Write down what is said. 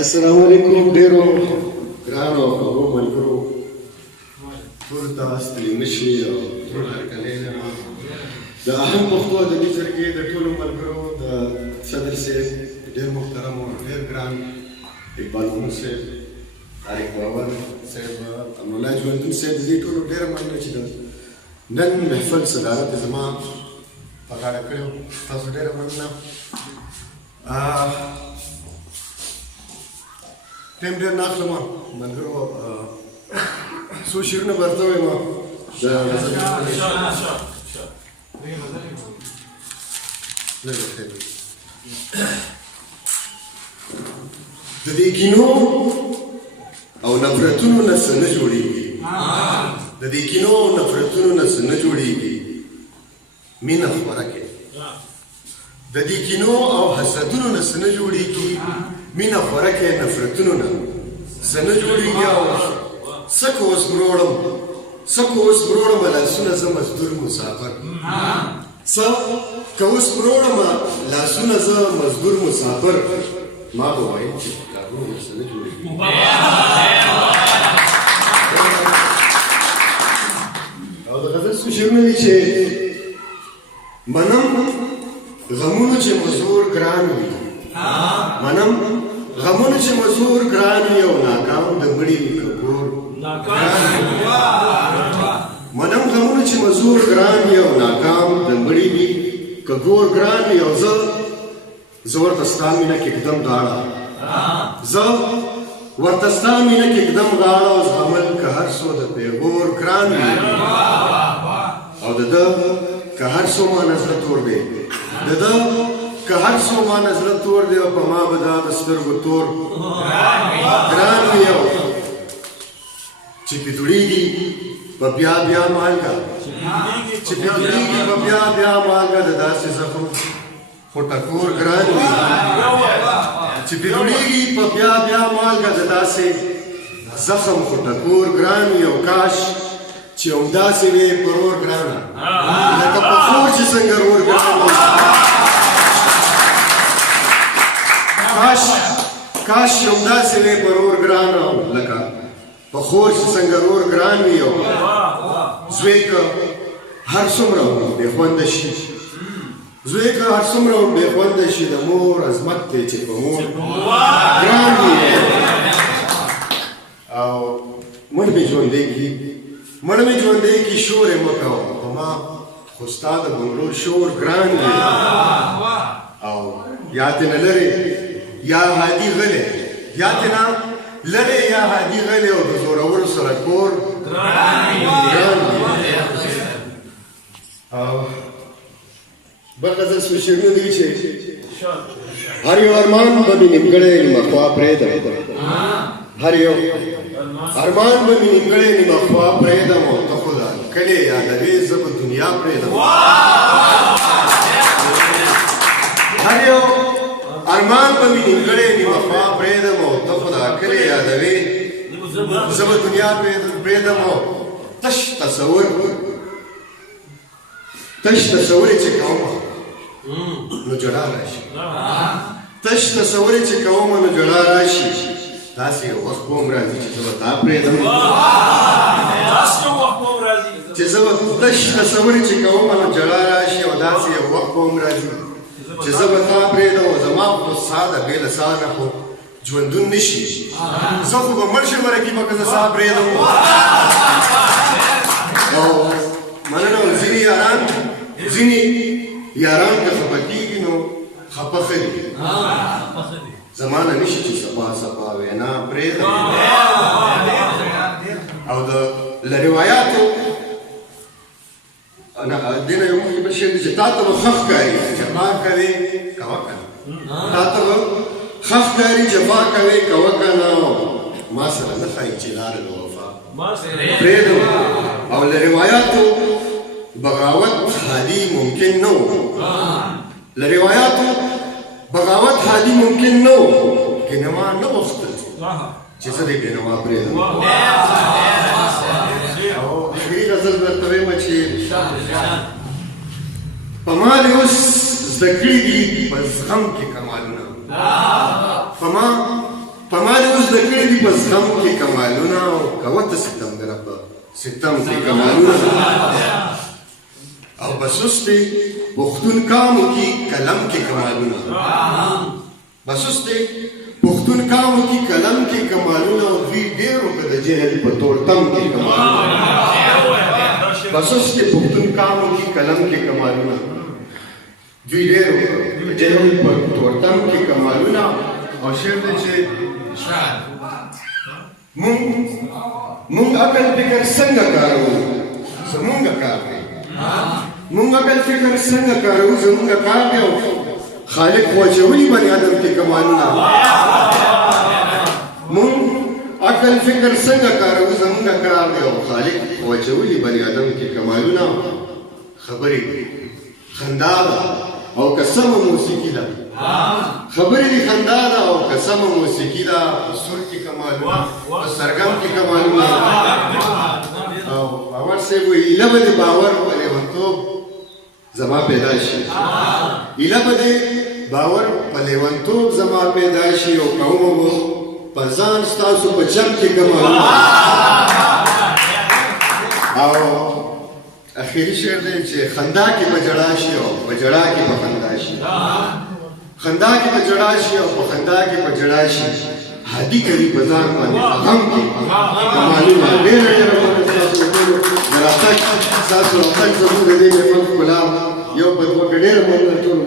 السلام علیکم. ډیرو ګرانو او ملګرو ټول تاسو ستړي نشئ او ټول هرکلی د اهم پښتو ادبي جرګې د ټولو ملګرو د صدر صاحب ډېر محترم او ډېر ګران اقبال محمود صاحب، طارق باور صاحب، امنالله ژوندون صاحب، د دې ټولو ډېره مننه چې د نن محفل صدارت یې زما په غاړه کړی و. تاسو ډېره مننه. ټیم ډېر نه اخلم ملګرو، څو شعرونه به ورته وایم د دې کینو او نفرتونو نه څه نه جوړېږي، د دې کینو او نفرتونو نه څه نه جوړېږي، مینه خپره کړئ. د دې کینو او حسدونو نه څه نه جوړېږي، مینه خوره کړئ. نفرتونو نه څه نه جوړېږي. او څه که اوس مروړم، څه که اوس مروړم لاسونه زه مزدور مسافر، څه که اوس مروړم لاسونه زه مزدور مسافر، ما به وایم چې کارونه نه څه نه جوړېږي. او د غزل څو شعرونه دي چې منم غمونو چې مزور ګران وي، منم غمونو چې مزور ګران وي او ناکام د مړي کپور ګران وي، منم غمونو چې مزور ګران وي او ناکام د مړي وي کګور ګران وي. او زه ورته ستا مینه کې ږدم غاړه، زه ورته ستا مینه کې ږدم غاړه، او زغمل که هر څو د پیغور ګران وي. او د ده که هر څو ما نظره تور دی، د ده که هر څو ما نظره تور دی، او په ما به دا د سترګو تور ګران وي. او چې پې دوړېږي په بیا بیا مالګه، چې پې دوړېږي په بیا بیا مالګه، د داسې زخم خو ټکور ګران وي. چې پې دوړېږي په بیا بیا مالګه، د داسې زخم خو ټکور ګران وي. او کاش چې همداسې وې پرور ګرانه، لکه په خور چې څنګه رور ګران وي. کاش همداسې وې پرور ګرانه، لکه په خور چې څنګه رور ګران وي. او زوی که هر څومره بې خونده شي، زوی که هر څومره بې خونده شي، د مور عظمت دی چې په مور ګران وي. او مړ مې ژوندی کي، مړ مې ژوندی کي، شور یې مه کوه په ما، خو ستا د بنګړو شور ګران وي. او یا تې نه لرې یا هادي غلی، یا تې نه لرې یا هادي غلی، او د زورورو سره کور ګران وي. او بل غزل څو شعرونه دي چې هر یو ارمان به مې نیمګړی نیمه خوا پرېږدم، هر یو ارمان به مې نیمګړی نیمه خوا پرېږدم، او ته خو د کلي یادوې زه به دنیا پرېږدم. هر یو ارمان به مې نیمګړی نیمه خوا پرېږدم، او ته خو د کلي یادوې زه به دنیا پرېږدم. او تش تصور یې چې کومه نو جړا راشي، تش تصور یې چې کومه نو جړا راشي، داسې یو وخت به هم راځي چې زه به تا پرېږدم، چې زه به تش تصور یې چې کومه نو جړا راشي، او داسې یو وخت به هم راځي چې زه به تا پرېږدم. او زما خو ساه ده بې له ساه نه خو ژوندون نه شي، زه خو به مړ شم رقیبه که زه ساه پرېږدم. او مننه. او ځینې یاران که خفه کېږي نو خفه ښه دي، زما نه نه شي چې صفا صفا وینا پرېږدم. او له روایاتو دې نه یو مخکې بل شعر دی چې تا ته به ښه ښکاري جفا کوې کوه که نه، تا ته به ښه ښکاري جفا کوې کوه که نه، ما سره نه ښایي چې لاره د وفا پرېږدم. او له روایاتو بغاوت حادي ممکن نه و، له روایاتو بغاوت حادي ممکن نه و، بېنوا نه غوښتل چې زه دې بېنوا پرېږدم. او آخري غزل درته وایم چې په ما دې اوس زده کړي دي په زغم کې کمالونه، په ما په ما دې اوس د کړي دي په زغم کې کمالونه او کوه ته ستم د رب ستم کې کمالونه او په سستې پښتون کامو کې کلم کې کمالونه په سستې پښتون کامو کې کلم کې کمالونه او دوی ډېرو که د جهل په تورتم کې کمالونه په سستې پښتون کامو کې کلم کې کمالونه دوی ډېرو که د جهل په تورتم کې کمالونه او شعر دی چې مونږ عقل فکر څنګه کارو زمونږ کار دی مونږ عقل فکر څنګه کارو زمونږ کار دی او خالق واچولي بني آدم کې کمالونه مونږ عقل فکر څنګه کارو زمونږ کار دی او خالق واچولي بني آدم کې کمالونه خبرې خندا او قسم موسیقي ده خبرې دي خندا ده او قسم موسیقي ده په سر کې کمالونه په سرګم کې کمالونه او باور صاحب وایي ایله به د باور په لیونتوب زما پیدا شي ایله به د باور په لیونتوب زما پیدا شي او کومه به په ځان ستاسو په جب کې کمالونه او اخیری شعر دی چې خندا کې به ژړا شي او په ژړا کې به خندا شي خندا کې به ژړا شي او په خندا کې به ژړا شي هادي کوي په ځان باندې غم کې کمالونه ډېره ډېره مننه ستاسو د ټولو د راتګ ستاسو راتګ زموږ د دې محفل ښکلا یو په دوه کې ډېره مننه ټولو